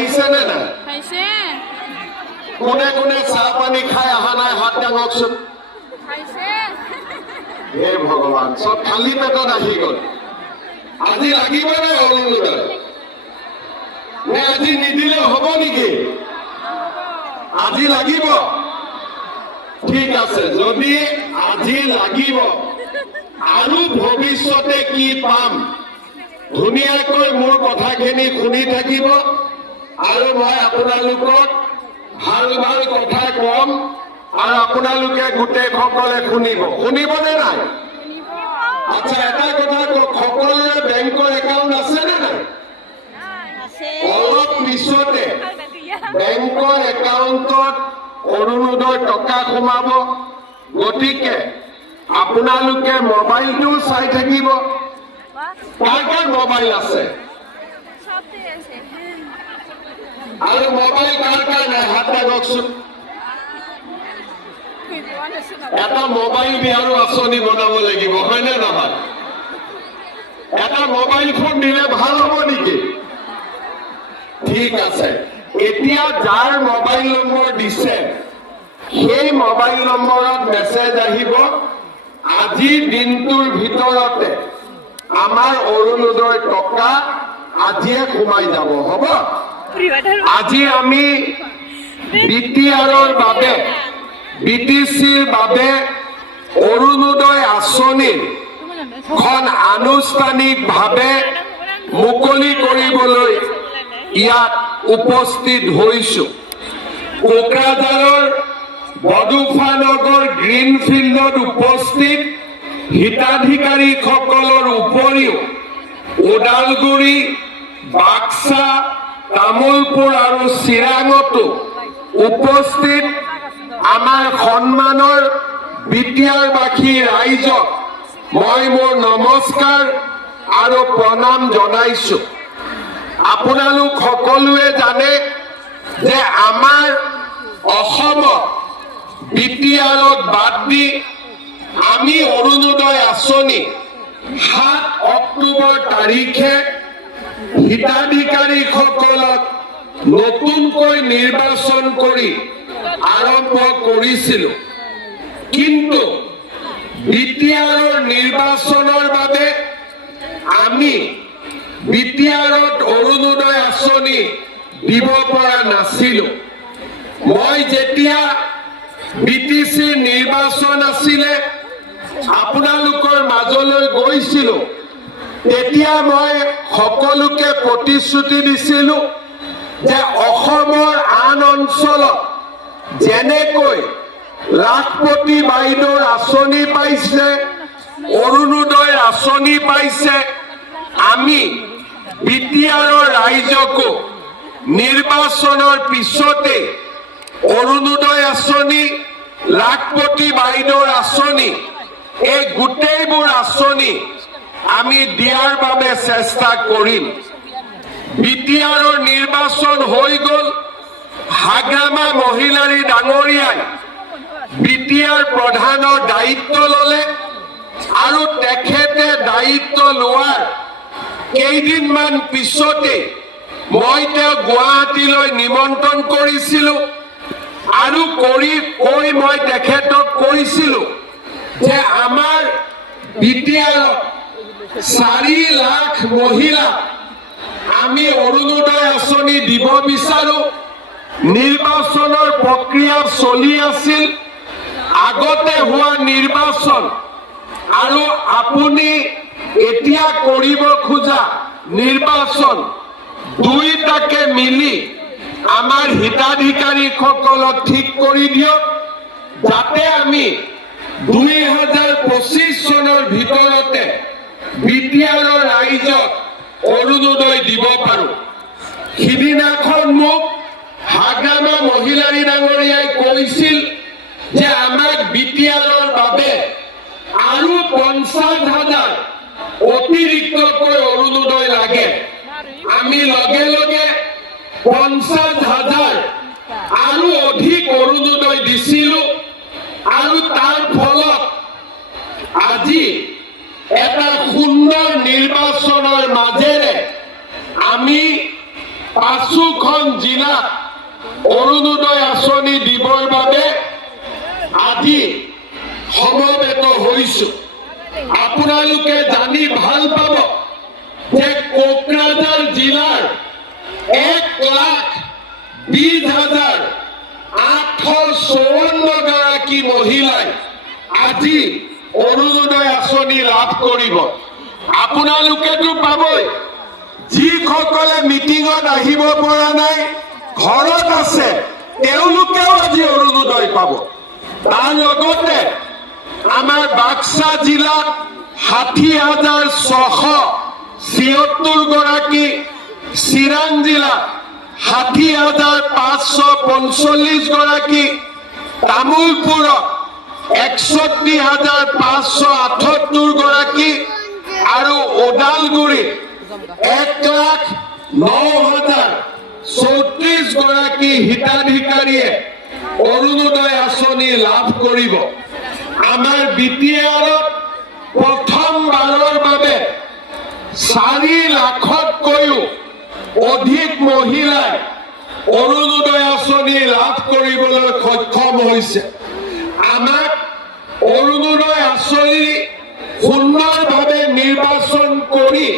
আহিছে নে নাই? কোনে কোনে চাহ পানী খাই অহা নাই হাত দাঙকচোন। হে ভগৱান, চব খালী পেটত আহি গল। আজি লাগিব নে অৰুণোদয়? নে আজি নিদিলে হব নেকি? আজি লাগিব। ঠিক আছে, যদি আজি লাগিব আৰু ভৱিষ্যতে কি পাম ধুনীয়াকৈ মোৰ কথাখিনি শুনি থাকিব আৰু মই আপোনালোকক ভাল ভাল কথা কম আৰু আপোনালোকে গোটেইসকলে শুনিবনে নাই? আচ্ছা, এটা কথা কওক, সকলোৰে বেংকৰ একাউণ্ট আছে নে নাই? অলপ পিছতে বেংকৰ একাউণ্টত অৰুণোদয় টকা সোমাব। গতিকে আপোনালোকে মোবাইলটো চাই থাকিব। কাৰ কাৰ মোবাইল আছে? আৰু মোবাইল কাৰ কাৰ নাই হাত দাঙকচোন। এটা মোবাইল বিহাৰো আঁচনি বনাব লাগিব, হয়নে নহয়? এটা মোবাইল ফোন দিলে ভাল হ'ব নেকি? ঠিক আছে, এতিয়া যাৰ মোবাইল নম্বৰ দিছে সেই মোবাইল নম্বৰত মেছেজ আহিব, আজিৰ দিনটোৰ ভিতৰতে আমাৰ অৰুণোদয় টকা আজিয়ে সোমাই যাব। হ'ব? আজি আমি বিটিআৰৰ বাবে বিটিচিৰ বাবে অৰুণোদয় আঁচনিৰ খন আনুষ্ঠানিকভাৱে মুকলি কৰিবলৈ ইয়াত উপস্থিত হৈছো। কোকৰাঝাৰৰ বডোফানগৰ গ্ৰীণফিল্ডত উপস্থিত হিতাধিকাৰীসকলৰ উপৰিও ওদালগুৰি, বাক্সা, তামুলপুৰ আৰু চিৰাঙতো উপস্থিত আমাৰ সন্মানৰ বিটিআৰবাসী ৰাইজক মই মোৰ নমস্কাৰ আৰু প্ৰণাম জনাইছো। আপোনালোক সকলোৱে জানে যে আমাৰ অসমত বিটিআৰক বাদ দি আমি অৰুণোদয় আঁচনি 7 অক্টোবৰ তাৰিখে হিতাধিকাৰীসকলক নতুনকৈ নিৰ্বাচন কৰি আৰম্ভ কৰিছিলো। কিন্তু বিটিআৰৰ নিৰ্বাচনৰ বাবে আমি বিটিআৰত অৰুণোদয় আঁচনি দিব পৰা নাছিলো। মই যেতিয়া বিটিচি নিৰ্বাচন আছিলে আপোনালোকৰ মাজলৈ গৈছিলো, তেতিয়া মই সকলোকে প্ৰতিশ্ৰুতি দিছিলো যে অসমৰ আন অঞ্চলত যেনেকৈ লাখপতি বাইদেউৰ আঁচনি পাইছে, অৰুণোদয় আঁচনি পাইছে, আমি বিটিআৰৰ ৰাইজকো নিৰ্বাচনৰ পিছতে অৰুণোদয় আঁচনি, লাখপতি বাইদেউৰ আঁচনি, এই গোটেইবোৰ আঁচনি আমি দিয়াৰ বাবে চেষ্টা কৰিম। বিটিআৰৰ নিৰ্বাচন হৈ গল। হাগ্ৰামা মহিলাৰী ডাঙৰীয়াই বিটিআৰ প্ৰধানৰ দায়িত্ব ললে আৰু তেখেতে দায়িত্ব লোৱাৰ কেইদিনমান পিছতে মই তেওঁক গুৱাহাটীলৈ নিমন্ত্ৰণ কৰিছিলো আৰু কৈ মই তেখেতক কৈছিলো যে আমাৰ বিটিআৰত 4 লাখ মহিলা আমি অৰুণোদয় আঁচনি দিব বিচাৰো। নিৰ্বাচনৰ প্ৰক্ৰিয়া চলি আছিল। আগতে হোৱা নিৰ্বাচন আৰু আপুনি এতিয়া কৰিব খোজা নিৰ্বাচন দুইটাকে মিলি আমাৰ হিতাধিকাৰীসকলক ঠিক কৰি দিয়ক, যাতে আমি 2025 চনৰ ভিতৰতে বিটিআৰৰ ৰাইজক অৰুণোদয় দিব পাৰো। সিদিনাখন মোক হাগ্ৰামা মহিলাৰী ডাঙৰীয়াই কৈছিল যে আমাক বিটিআৰৰ বাবে আৰু 50,000 অতিৰিক্তকৈ অৰুণোদয় লাগে। আমি লগে লগে 50,000 আৰু অধিক অৰুণোদয় দিছিলো আৰু তাৰ ফলত আজি এটা সুন্দৰ নিৰ্বাচনৰ মাজেৰে আমি 5খন জিলাত অৰুণোদয় আঁচনি দিবৰ বাবে আজি সমবেত হৈছো। আপোনালোকে জানি ভাল পাব যে কোকৰাঝাৰ জিলাৰ 1,20,854 গৰাকী মহিলাই আজি অৰুণোদয় আঁচনি লাভ কৰিব। আপোনালোকেতো পাবই, যিসকলে মিটিঙত আহিব পৰা নাই, ঘৰত আছে, তেওঁলোকেও আজি অৰুণোদয় পাব। তাৰ লগতে আমাৰ বাক্সা জিলাত 60,676 গৰাকী, চিৰাং জিলাত 60,545 গৰাকী, তামোলপুৰত 61,578 গৰাকী আৰু ওদালগুৰিত 1,09,034 গৰাকী হিতাধিকাৰীয়ে অৰুণোদয় আঁচনি লাভ কৰিব। আমাৰ বিটিআৰত প্ৰথমবাৰৰ বাবে 4 লাখতকৈও অধিক মহিলাই অৰুণোদয় আঁচনি লাভ কৰিবলৈ সক্ষম হৈছে। আমাক অৰুণোদয় আঁচনি সুন্দৰভাৱে নিৰ্বাচন কৰি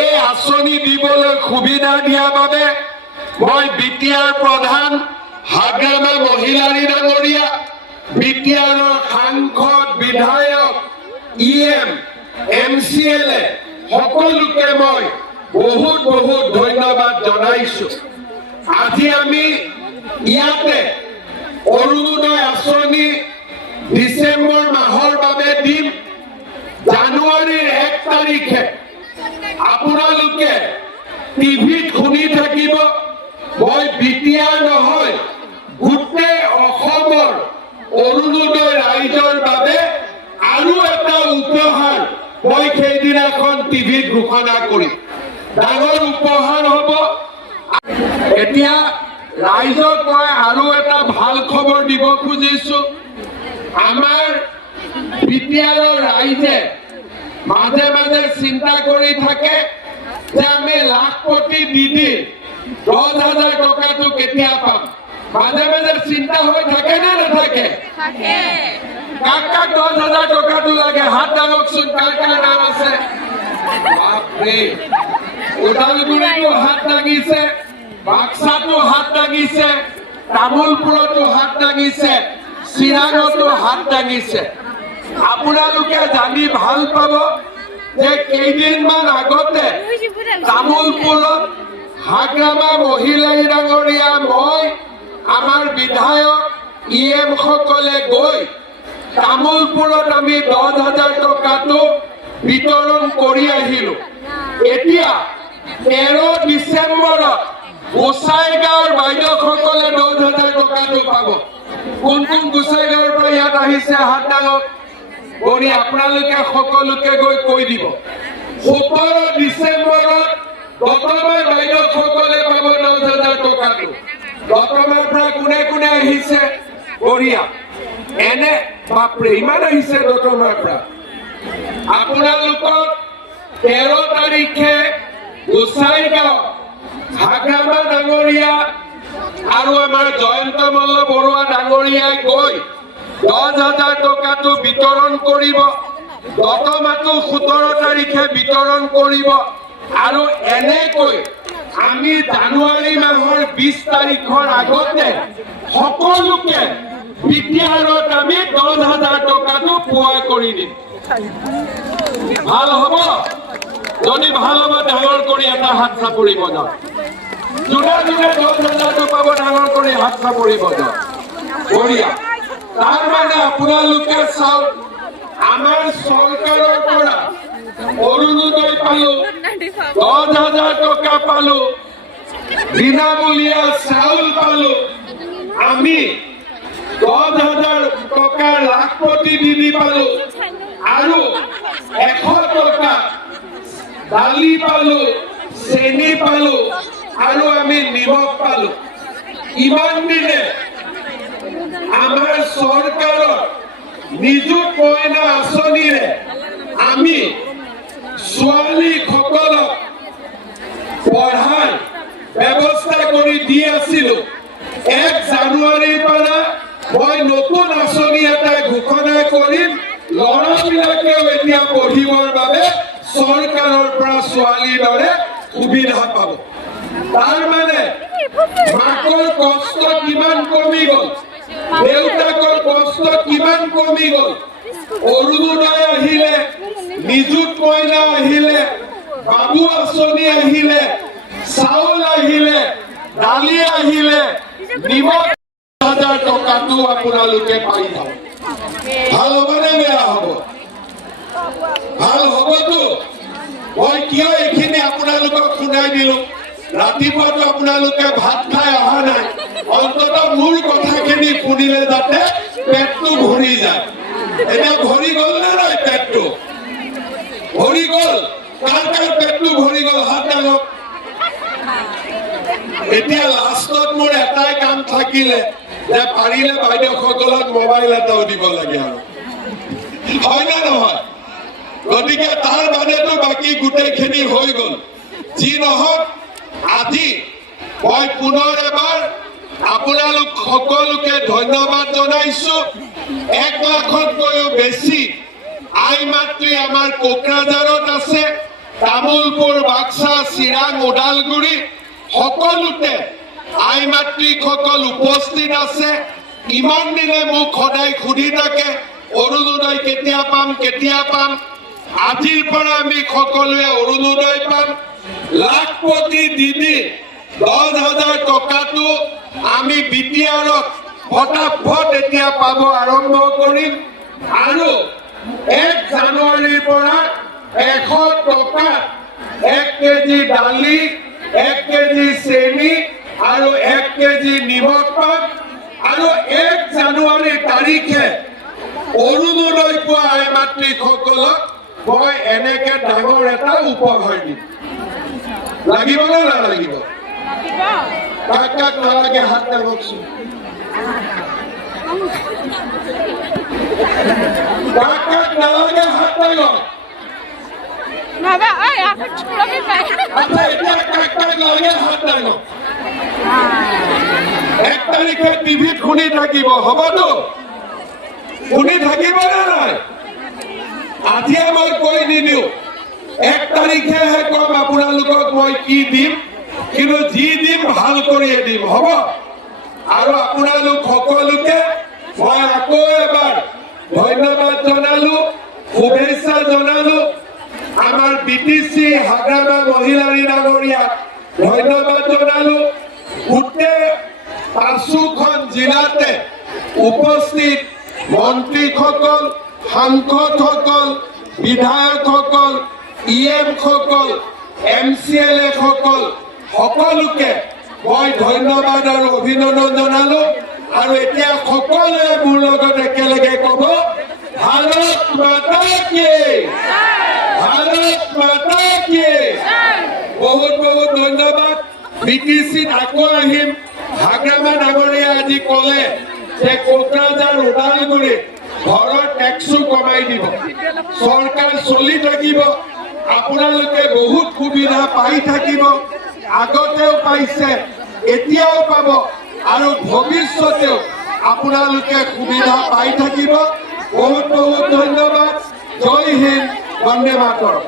এই আঁচনি দিবলৈ সুবিধা দিয়াৰ বাবে মই বিটিআৰ প্ৰধান হাগ্ৰামা মহিলাৰী ডাঙৰীয়া, বিটিআৰৰ সাংসদ, বিধায়ক, EM, MCLA সকলোকে মই বহুত বহুত ধন্যবাদ জনাইছো। আজি আমি ইয়াতে অৰুণোদয় আঁচনি ডিচেম্বৰ মাহৰ বাবে দিম। জানুৱাৰীৰ 1 তাৰিখে আপোনালোকে টিভিত শুনি থাকিব, মই বিটিআৰ নহয়, গোটেই অসমৰ অৰুণোদয় ৰাইজৰ বাবে আৰু এটা উপহাৰ মই সেইদিনাখন টিভিত ঘোষণা কৰিম। ডাঙৰ উপহাৰ হ'ব। এতিয়া ৰাইজক মই আৰু এটা ভাল খবৰ দিব খুজিছো। আমাৰ বিটিআৰৰ ৰাইজে মাজে মাজে চিন্তা কৰি থাকে যে আমি লাখপতি দি 10,000 টকাটো কেতিয়া পাম। মাজে মাজে চিন্তা হৈ থাকে নে নাথাকে? কাক কাক 10,000 টকাটো লাগে? হাত দাঙকচোন, কাৰ কাৰ নাম আছে? বাপৰে, ওদালগুৰিতো হাত দাঙিছে, বাক্সাতো হাত দাঙিছে, তামোলপুৰতো হাত দাঙিছে, চিৰাঙতো হাত দাঙিছে। আপোনালোকে জানি ভাল পাব যে কেইদিনমান আগতে তামোলপুৰত হাগ্ৰামা মহিলাৰী ডাঙৰীয়া, মই, আমাৰ বিধায়ক, EM সকলে গৈ তামোলপুৰত আমি 10,000 টকাটো বিতৰণ কৰি আহিলো। এতিয়া 13 ডিচেম্বৰত গোসাইগাঁৱৰ বাইদেউসকলে 10,000 টকাটো পাব। কোন কোন গোসাইগাঁৱৰ পৰা ইয়াত আহিছে হাত দাঙক। কৰি আপোনালোকে সকলোকে গৈ কৈ দিব। 17 ডিচেম্বৰত দতমাৰ বাইদেউসকলে পাব 10,000 টকাটো। দতমাৰ পৰা কোনে কোনে আহিছে? বঢ়িয়া। এনে বাপৰে, ইমান আহিছে দতমাৰ পৰা। আপোনালোকক 13 তাৰিখে গোসাইগাঁও হাগ্ৰামা ডাঙৰীয়া আৰু আমাৰ জয়ন্ত মল্ল বৰুৱা ডাঙৰীয়াই গৈ 10,000 টকাটো বিতৰণ কৰিব। দতমাটো 17 তাৰিখে বিতৰণ কৰিব। আৰু এনেকৈ আমি জানুৱাৰী মাহৰ 20 তাৰিখৰ আগতে সকলোকে বিটিআৰত আমি 10,000 টকাটো পোৱা কৰি দিম। ভাল হ'ব? যদি ভাল হ'ব ডাঙৰ কৰি এটা হাত চাপৰি বজাওক। যোনে যোনে 10,000টো পাব ডাঙৰ কৰি হাত চাপৰি বজাওক। বঢ়িয়া। তাৰ মানে আপোনালোকে চাওক, আমাৰ চৰকাৰৰ পৰা অৰুণোদয় পালো, 10,000 টকা পালো, বিনামূলীয়া চাউল পালো, আমি 10,000 টকাৰ লাখপতি দিদি পালো, আৰু 100 টকা দালি পালো, চেনি পালো, আৰু আমি নিমখ পালো। ইমান দিনে আমাৰ চৰকাৰৰ নিযুত মইনা আঁচনিৰে আমি ছোৱালীসকলক পঢ়াই ব্যৱস্থা কৰি দি আছিলো 1 জানুৱাৰীৰ পৰা মই নতুন আঁচনি এটা ঘোষণা কৰিম ল'ৰাবিলাকেও এতিয়া পঢ়িবৰ বাবে চৰকাৰৰ পৰা ছোৱালীৰ দৰে সুবিধা পাব তাৰ মানে মাকৰ কষ্ট কিমান কমি গ'ল দেউতাকৰ কষ্ট কিমান কমি গ'ল অৰুণোদয় আহিলে নিযুত মইনা আহিলে বাবু আঁচনি আহিলে চাউল আহিলে দালি আহিলে নিমখ 1000 টকাটো আপোনালোকে পাই যাব ভাল হ'বনে বেয়া হ'ব ভাল হ'বতো মই কিয় এইখিনি আপোনালোকক শুনাই দিলো ৰাতিপুৱাটো আপোনালোকে ভাত খাই অহা নাই অন্ততঃ মোৰ কথাখিনি শুনিলে যাতে পেটটো ভৰি যায় এতিয়া ভৰি গ'ল নে নাই পেটটো ভৰি গ'ল কাৰ পেটটো ভৰি গ'ল হাত দাঙক এতিয়া লাষ্টত মোৰ এটাই কাম থাকিলে যে পাৰিলে বাইদেউসকলক মোবাইল এটাও দিব লাগে আৰু হয় নে নহয় গতিকে তাৰ বাদেতো বাকী গোটেইখিনি হৈ গ'ল যি নহওক আজি মই পুনৰ এবাৰ আপোনালোক সকলোকে ধন্যবাদ জনাইছো 1 লাখতকৈও বেছি আই মাতৃ আমাৰ কোকৰাঝাৰত আছে তামুলপুৰ বাক্সা চিৰাং ওদালগুৰি সকলোতে আই মাতৃসকল উপস্থিত আছে ইমান দিনে মোক সদায় সুধি থাকে অৰুণোদয় কেতিয়া পাম আজিৰ পৰা আমি সকলোৱে অৰুণোদয় পাম লাখপতি দিদি 10,000 টকাটো আমি বিটিআৰত ফটাফট এতিয়া পাব আৰম্ভ কৰিম আৰু 1 জানুৱাৰীৰ পৰা 100 টকা 1 কেজি দালি 1 কেজি চেনি আৰু 1 কেজি নিমখ পাম আৰু 1 জানুৱাৰী তাৰিখে অৰুণোদয় পোৱা আই মাতৃসকলক মই এনেকে ডাঙৰ এটা উপহাৰ দিম লাগিব নে নালাগিব কাক কাক নালাগে হাত দাঙকচোন কাক কাক নালাগে হাত দাঙক বাবা ওই এখন ছবি পাই আচ্ছা এতিয়া কাক কাক নালাগে হাত দাঙক 1 তাৰিখে টিভিত শুনি থাকিব হ'বতো শুনি থাকিব নে নাই আজি মই কৈ নিদিওঁ 1 তাৰিখেহে কম আপোনালোকক মই কি দিম কিন্তু যি দিম ভাল কৰিয়ে দিম হ'ব আৰু আপোনালোক সকলোকে মই আকৌ এবাৰ ধন্যবাদ জনালো শুভেচ্ছা জনালো আমাৰ বিটিচি হাগ্ৰামা মহিলাৰী ডাঙৰীয়াক ধন্যবাদ জনালো গোটেই 5খন জিলাতে উপস্থিত মন্ত্ৰীসকল সাংসদসকল বিধায়কসকল ইএম সকল MCLA সকল সকলোকে মই ধন্যবাদ আৰু অভিনন্দন জনালো আৰু এতিয়া সকলোৱে মোৰ লগত একেলগে ক'ব ভাৰত মাতা কি ভাৰত মাতা কি বহুত বহুত ধন্যবাদ বিটিচিত আকৌ আহিম হাগ্ৰামা ডাঙৰীয়া আজি ক'লে যে কোকৰাঝাৰ ওদালগুৰি ঘৰৰ টেক্সো কমাই দিব চৰকাৰ চলি থাকিব আপোনালোকে বহুত সুবিধা পাই থাকিব আগতেও পাইছে এতিয়াও পাব আৰু ভৱিষ্যতেও আপোনালোকে সুবিধা পাই থাকিব বহুত বহুত ধন্যবাদ জয় হিন্দ বন্দে মাতৰম